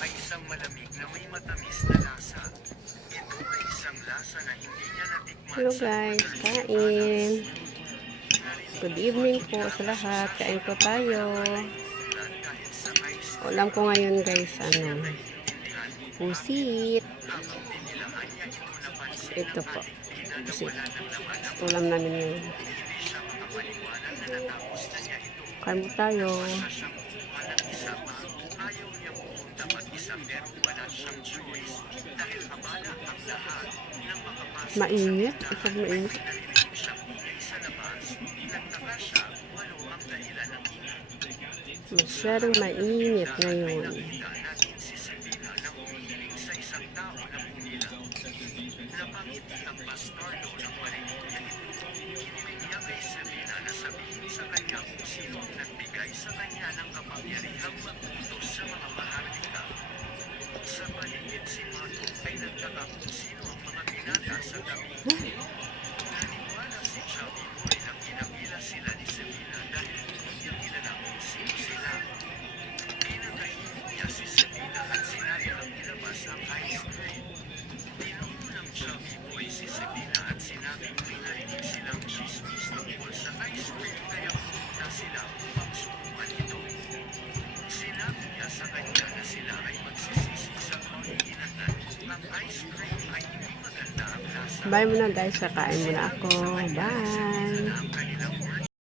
ay isang malamig na may matamis na lasa. Ito ay isang lasa na hindi niya natikman Hello sa guys, lugar ng kain. Pilipinas. Good evening po sa lahat. Kain po tayo. Ulam ko ngayon guys, pusit. Ito po. Pusit. Ulam namin yun. Kain po tayo. Mainit. Isang mainit. Masyadong mainit ngayon. Sa paligid si Mato ay nagtaka kung sino ang mga binata sa gabi. Naniwala si Chubby Boy na kinakila sila ni Sevilla dahil hindi niya kilala kung sino sila. Pinakainin niya si Sevilla at sinayang ilabas ang ice cream. Tinuro ng Chubby Boy si Sevilla at sinabing may narinig silang chismis tungkol sa ice cream kaya pumunta sila upang subukan ito. Sinabi niya sa kanya na sila ay magsisisi sa panghihinatan kung ang ice cream ay hindi maganda ang lasa. Bye muna guys. Kakain muna ako. Bye.